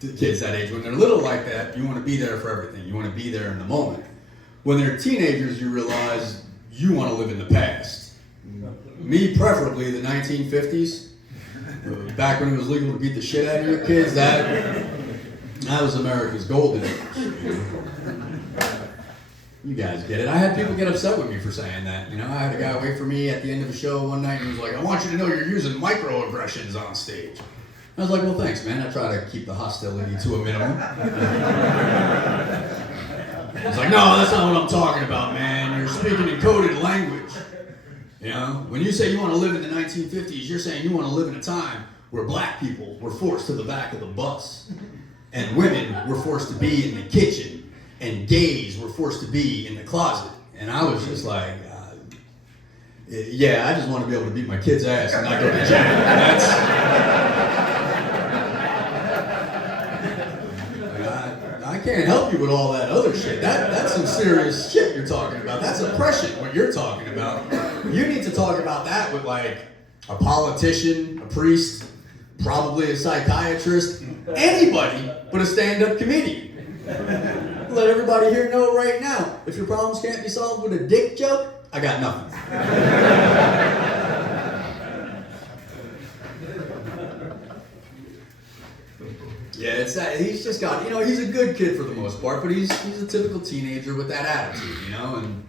the kids that age. When they're little like that, you want to be there for everything. You want to be there in the moment. When they're teenagers, you realize you want to live in the past. Me, preferably the 1950s, back when it was legal to beat the shit out of your kids. That was America's golden age. You guys get it. I had people get upset with me for saying that. You know, I had a guy wait for me at the end of the show one night and he was like, "I want you to know you're using microaggressions on stage." I was like, "Well, thanks, man. I try to keep the hostility to a minimum." He's like, "No, that's not what I'm talking about, man. You're speaking in coded language. You know, when you say you want to live in the 1950s, you're saying you want to live in a time where black people were forced to the back of the bus and women were forced to be in the kitchen and gays were forced to be in the closet." And I was just like, yeah, I just want to be able to beat my kid's ass and not go to jail. I can't help you with all that other shit. That's some serious shit you're talking about. That's oppression, what you're talking about. You need to talk about that with like a politician, a priest, probably a psychiatrist, anybody but a stand-up comedian. Let everybody here know right now, if your problems can't be solved with a dick joke, I got nothing. Yeah, it's that. He's just got, you know, he's a good kid for the most part, but he's a typical teenager with that attitude, you know, and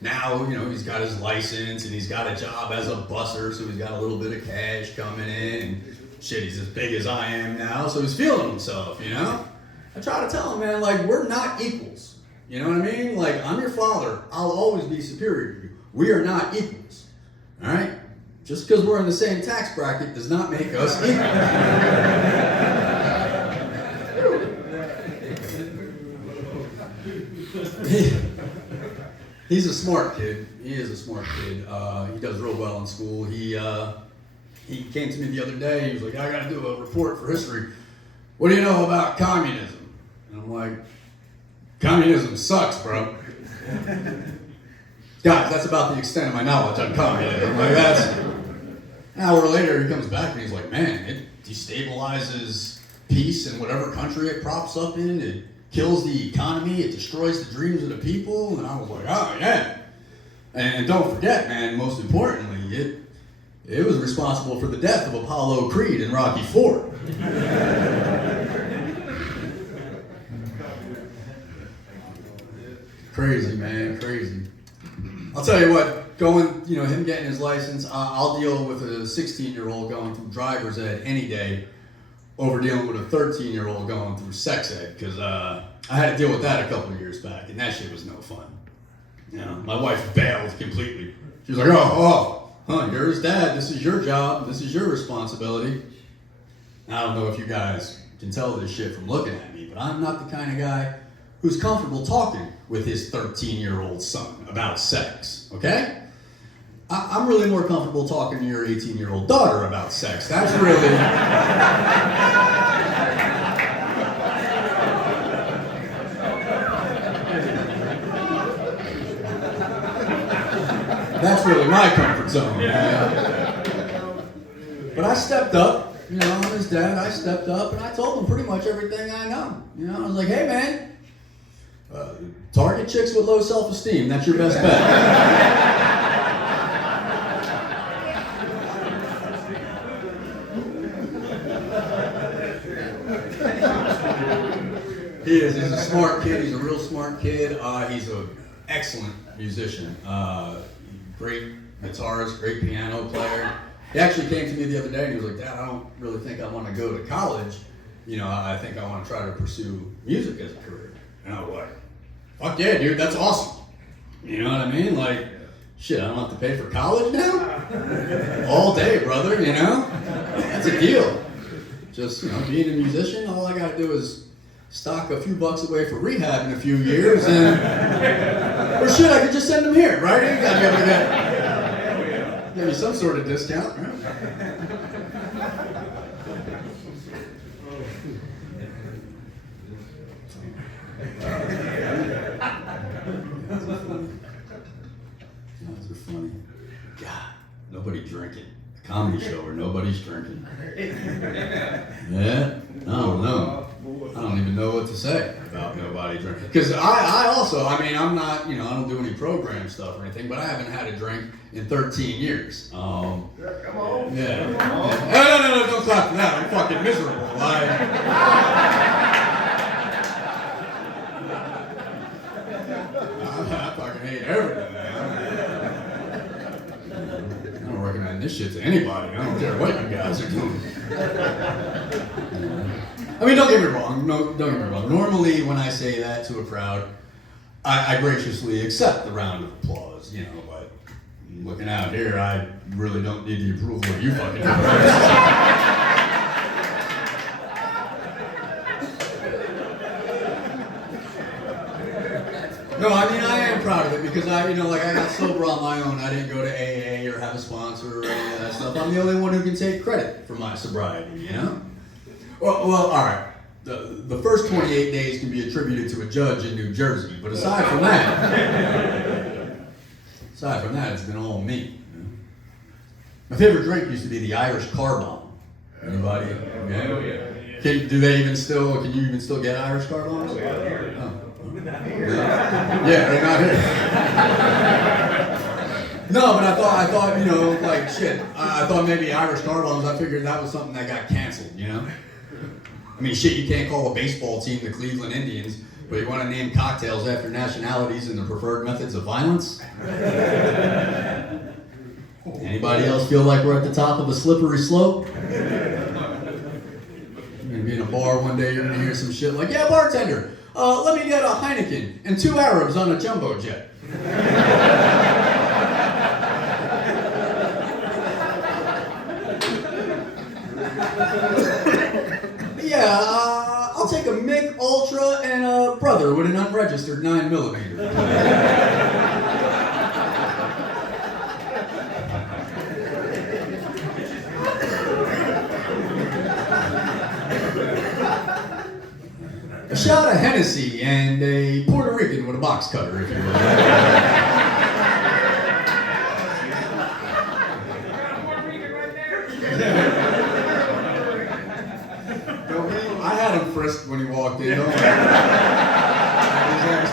now, you know, he's got his license and he's got a job as a busser, so he's got a little bit of cash coming in, and shit, he's as big as I am now, so he's feeling himself, you know? I try to tell him, man, like, we're not equals, you know what I mean? Like, I'm your father, I'll always be superior to you. We are not equals, all right? Just because we're in the same tax bracket does not make us equal. He's a smart kid. He is a smart kid. He does real well in school. He came to me the other day. He was like, "I got to do a report for history. What do you know about communism?" And I'm like, "Communism sucks, bro." Guys, that's about the extent of my knowledge on communism. Like, that's. An hour later, he comes back and he's like, "Man, it destabilizes peace in whatever country it props up in. It kills the economy, it destroys the dreams of the people." And I was like, "Oh, yeah." And don't forget, man, most importantly, it was responsible for the death of Apollo Creed and Rocky IV. Crazy, man, crazy. I'll tell you what, him getting his license, I'll deal with a 16-year-old going through driver's ed any day over dealing with a 13-year-old going through sex ed, because I had to deal with that a couple of years back, and that shit was no fun. You know, my wife bailed completely. She was like, you're his dad, this is your job, this is your responsibility. I don't know if you guys can tell this shit from looking at me, but I'm not the kind of guy who's comfortable talking with his 13-year-old son about sex, okay? I'm really more comfortable talking to your 18-year-old daughter about sex. That's really... That's really my comfort zone. But I stepped up, you know, I'm his dad, I stepped up and I told him pretty much everything I know. You know, I was like, "Hey man, target chicks with low self-esteem, that's your best bet." He's a smart kid, he's a real smart kid, he's an excellent musician, great guitarist, great piano player. He actually came to me the other day and he was like, "Dad, I don't really think I want to go to college. You know, I think I want to try to pursue music as a career." And I was like, "Fuck yeah, dude, that's awesome." You know what I mean? Like, shit, I don't have to pay for college now? All day, brother, you know? That's a deal. Just, you know, being a musician, all I gotta do is stock a few bucks away for rehab in a few years, and or shit, I could just send them here, right? You gotta be able to get me some sort of discount, right? Those are funny. God, nobody drinking. A comedy show where nobody's drinking. Yeah, I don't know. even know what to say about nobody drinking. Because I also, I mean, I'm not, you know, I don't do any program stuff or anything, but I haven't had a drink in 13 years. Come on. Yeah. Come on. No, don't clap for that. I'm fucking miserable. I fucking hate everything, man. I don't recommend this shit to anybody. I don't care what you guys are doing. I mean, don't get me wrong. No, don't get me wrong. Normally, when I say that to a crowd, I graciously accept the round of applause, you know, but looking out here, I really don't need the approval of you fucking No, I mean, I am proud of it because I got sober on my own. I didn't go to AA or have a sponsor or any of that stuff. I'm the only one who can take credit for my sobriety, you know? Well, all right. The first 28 days can be attributed to a judge in New Jersey, but aside from that, it's been all me. My favorite drink used to be the Irish Car Bomb. Anybody? Yeah. Can you even still get Irish Car Bombs? Yeah, they're not here. No, but I thought, you know, like shit. I thought maybe Irish Car Bombs. I figured that was something that got canceled, you know. I mean, shit, you can't call a baseball team the Cleveland Indians, but you want to name cocktails after nationalities and the preferred methods of violence? Anybody else feel like we're at the top of a slippery slope? You're gonna be in a bar one day, you're gonna hear some shit like, yeah, bartender, let me get a Heineken and 2 Arabs on a jumbo jet. I'll take a Mick Ultra and a brother with an unregistered 9mm. A shot of Hennessy and a Puerto Rican with a box cutter, if you will. I had him frisked when he walked in. His ass